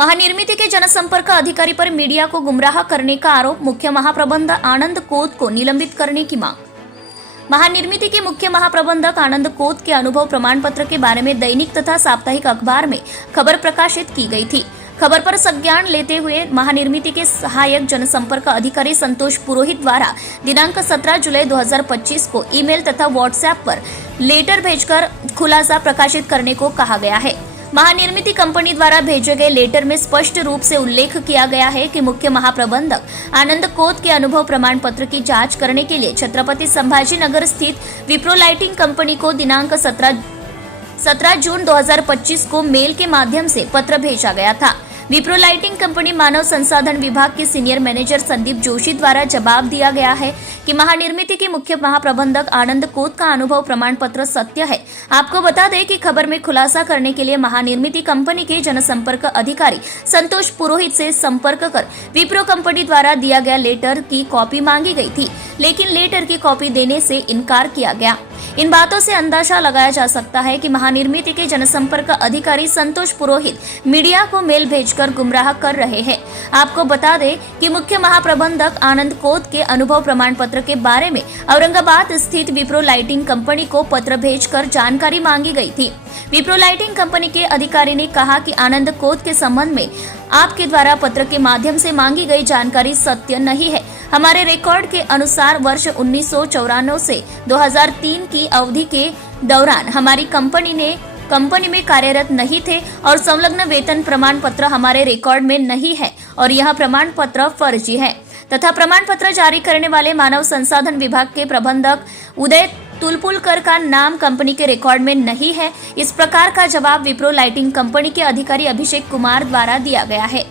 महानिर्मिती के जनसंपर्क अधिकारी पर मीडिया को गुमराह करने का आरोप, मुख्य महाप्रबंधक आनंद कोत को निलंबित करने की मांग। महानिर्मिती के मुख्य महाप्रबंधक आनंद कोत के अनुभव प्रमाण पत्र के बारे में दैनिक तथा साप्ताहिक अखबार में खबर प्रकाशित की गई थी। खबर पर संज्ञान लेते हुए महानिर्मिती के सहायक जनसंपर्क अधिकारी संतोष पुरोहित द्वारा दिनांक 17 जुलाई 2025 को ईमेल तथा व्हाट्सएप पर लेटर भेजकर खुलासा प्रकाशित करने को कहा गया है। महानिर्मिती कंपनी द्वारा भेजे गए लेटर में स्पष्ट रूप से उल्लेख किया गया है कि मुख्य महाप्रबंधक आनंद कोत के अनुभव प्रमाण पत्र की जांच करने के लिए छत्रपति संभाजी नगर स्थित विप्रो लाइटिंग कंपनी को दिनांक 17 जून 2025 को मेल के माध्यम से पत्र भेजा गया था। विप्रो लाइटिंग कंपनी मानव संसाधन विभाग के सीनियर मैनेजर संदीप जोशी द्वारा जवाब दिया गया है कि महानिर्मिती के मुख्य महाप्रबंधक आनंद कोत का अनुभव प्रमाण पत्र सत्य है। आपको बता दें कि खबर में खुलासा करने के लिए महानिर्मिती कंपनी के जनसंपर्क अधिकारी संतोष पुरोहित से संपर्क कर विप्रो कंपनी द्वारा दिया गया लेटर की कॉपी मांगी गई थी, लेकिन लेटर की कॉपी देने से इनकार किया गया। इन बातों से अंदाजा लगाया जा सकता है कि महानिर्मिती के जनसंपर्क अधिकारी संतोष पुरोहित मीडिया को मेल भेजकर गुमराह कर रहे हैं। आपको बता दें कि मुख्य महाप्रबंधक आनंद कोत के अनुभव प्रमाण पत्र के बारे में औरंगाबाद स्थित विप्रो लाइटिंग कंपनी को पत्र भेजकर जानकारी मांगी गई थी। विप्रो लाइटिंग कंपनी के अधिकारी ने कहा कि आनंद कोत के संबंध में आपके द्वारा पत्र के माध्यम से मांगी गई जानकारी सत्य नहीं है। हमारे रिकॉर्ड के अनुसार वर्ष 1994 से 2003 की अवधि के दौरान हमारी कंपनी में कार्यरत नहीं थे और संलग्न वेतन प्रमाण पत्र हमारे रिकॉर्ड में नहीं है और यह प्रमाण पत्र फर्जी है तथा प्रमाण पत्र जारी करने वाले मानव संसाधन विभाग के प्रबंधक उदय तुलपुलकर का नाम कंपनी के रिकॉर्ड में नहीं है। इस प्रकार का जवाब विप्रो लाइटिंग कंपनी के अधिकारी अभिषेक कुमार द्वारा दिया गया है।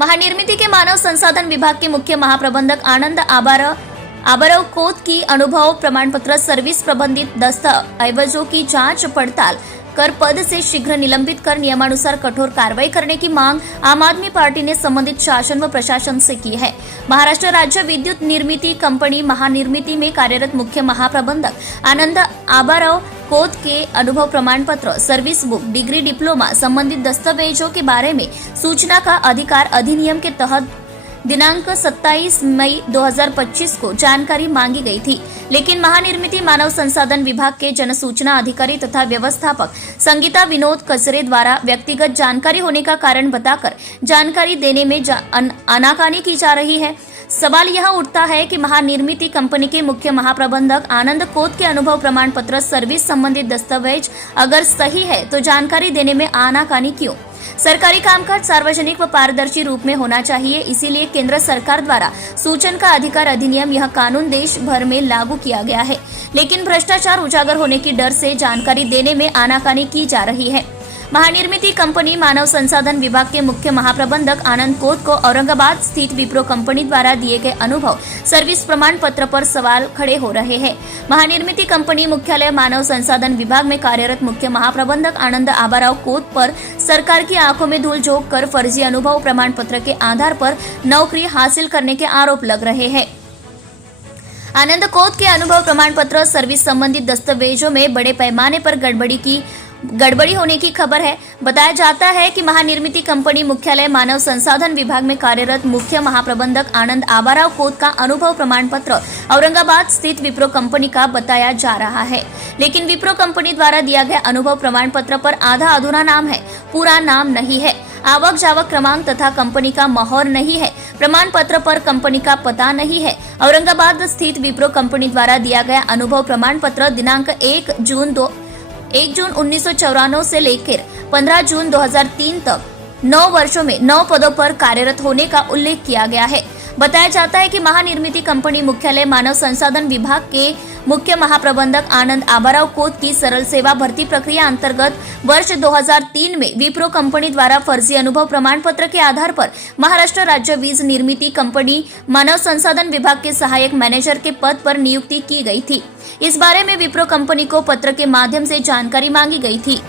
महानिर्मिती के मानव संसाधन विभाग के मुख्य महाप्रबंधक आनंद आबारव कोत की अनुभव प्रमाण पत्र सर्विस प्रबंधित दस्तावेजों की जांच पड़ताल कर पद से शीघ्र निलंबित कर नियमानुसार कठोर कार्रवाई करने की मांग आम आदमी पार्टी ने संबंधित शासन व प्रशासन से की है। महाराष्ट्र राज्य विद्युत निर्मिती कंपनी महानिर्मिती में कार्यरत मुख्य महाप्रबंधक आनंद आबारव कोत के अनुभव प्रमाण पत्र, सर्विस बुक, डिग्री, डिप्लोमा संबंधित दस्तावेजों के बारे में सूचना का अधिकार अधिनियम के तहत दिनांक 27 मई 2025 को जानकारी मांगी गई थी, लेकिन महानिर्मिती मानव संसाधन विभाग के जनसूचना अधिकारी तथा व्यवस्थापक संगीता विनोद कसरे द्वारा व्यक्तिगत जानकारी होने का कारण बताकर जानकारी देने में आनाकानी की जा रही है। सवाल यह उठता है कि महानिर्मिती कंपनी के मुख्य महाप्रबंधक आनंद कोत के अनुभव प्रमाण पत्र सर्विस संबंधित दस्तावेज अगर सही है तो जानकारी देने में आनाकानी क्यों? सरकारी कामकाज सार्वजनिक व पारदर्शी रूप में होना चाहिए, इसीलिए केंद्र सरकार द्वारा सूचना का अधिकार अधिनियम यह कानून देश भर में लागू किया गया है, लेकिन भ्रष्टाचार उजागर होने की डर से जानकारी देने में आनाकानी की जा रही है। महानिर्मिती कंपनी मानव संसाधन विभाग के मुख्य महाप्रबंधक आनंद कोत को औरंगाबाद स्थित विप्रो कंपनी द्वारा दिए गए अनुभव सर्विस प्रमाण पत्र पर सवाल खड़े हो रहे हैं। महानिर्मिती कंपनी मुख्यालय मानव संसाधन विभाग में कार्यरत मुख्य महाप्रबंधक आनंद आबाराव कोत पर सरकार की आंखों में धूल झोंक कर फर्जी अनुभव प्रमाण पत्र के आधार पर नौकरी हासिल करने के आरोप लग रहे हैं। आनंद कोत के अनुभव प्रमाण पत्र सर्विस संबंधित दस्तावेजों में बड़े पैमाने पर गड़बड़ी होने की खबर है। बताया जाता है कि महानिर्मिती कंपनी मुख्यालय मानव संसाधन विभाग में कार्यरत मुख्य महाप्रबंधक आनंद आबाराव कोत का अनुभव प्रमाण पत्र औरंगाबाद स्थित विप्रो कंपनी का बताया जा रहा है, लेकिन विप्रो कंपनी द्वारा दिया गया अनुभव प्रमाण पत्र पर आधा अधूरा नाम है, पूरा नाम नहीं है, आवक जावक क्रमांक तथा कंपनी का मोहर नहीं है, प्रमाण पत्र पर कंपनी का पता नहीं है। औरंगाबाद स्थित विप्रो कंपनी द्वारा दिया गया अनुभव प्रमाण पत्र दिनांक 1 जून 1994 से लेकर 15 जून 2003 तक 9 वर्षों में 9 पदों पर कार्यरत होने का उल्लेख किया गया है। बताया जाता है कि महानिर्मिती कंपनी मुख्यालय मानव संसाधन विभाग के मुख्य महाप्रबंधक आनंद आबाराव कोत की सरल सेवा भर्ती प्रक्रिया अंतर्गत वर्ष 2003 में विप्रो कंपनी द्वारा फर्जी अनुभव प्रमाण पत्र के आधार पर महाराष्ट्र राज्य वीज निर्मिती कंपनी मानव संसाधन विभाग के सहायक मैनेजर के पद पर नियुक्ति की गई थी। इस बारे में विप्रो कंपनी को पत्र के माध्यम से जानकारी मांगी गई थी।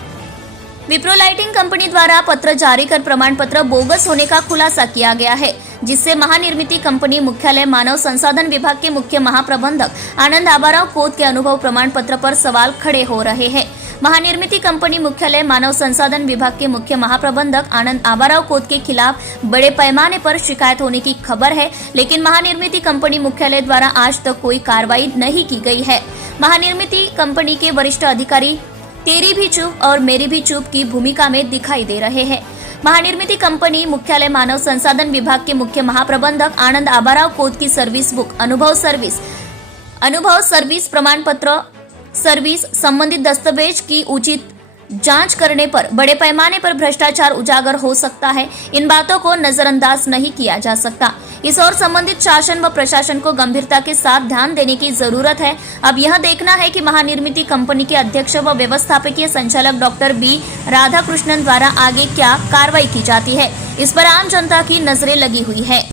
विप्रो लाइटिंग कंपनी द्वारा पत्र जारी कर प्रमाण पत्र बोगस होने का खुलासा किया गया है, जिससे महानिर्मिती कंपनी मुख्यालय मानव संसाधन विभाग के मुख्य महाप्रबंधक आनंद आबाराव कोत के अनुभव प्रमाण पत्र पर सवाल खड़े हो रहे हैं। महानिर्मिती कंपनी मुख्यालय मानव संसाधन विभाग के मुख्य महाप्रबंधक आनंद आबाराव कोत के खिलाफ बड़े पैमाने पर शिकायत होने की खबर है, लेकिन महानिर्मिती कंपनी मुख्यालय द्वारा आज तक कोई कार्रवाई नहीं की गई है। महानिर्मिती कंपनी के वरिष्ठ अधिकारी तेरी भी चुप और मेरी भी चुप की भूमिका में दिखाई दे रहे हैं। महानिर्मिती कंपनी मुख्यालय मानव संसाधन विभाग के मुख्य महाप्रबंधक आनंद आबाराव कोत की सर्विस बुक, अनुभव सर्विस प्रमाण पत्र, सर्विस संबंधित दस्तावेज की उचित जांच करने पर बड़े पैमाने पर भ्रष्टाचार उजागर हो सकता है। इन बातों को नजरअंदाज नहीं किया जा सकता। इस और संबंधित शासन व प्रशासन को गंभीरता के साथ ध्यान देने की जरूरत है। अब यह देखना है कि महानिर्मिती कंपनी के अध्यक्ष व व्यवस्थापकीय संचालक डॉक्टर बी राधाकृष्णन द्वारा आगे क्या कार्रवाई की जाती है। इस पर आम जनता की नजरें लगी हुई है।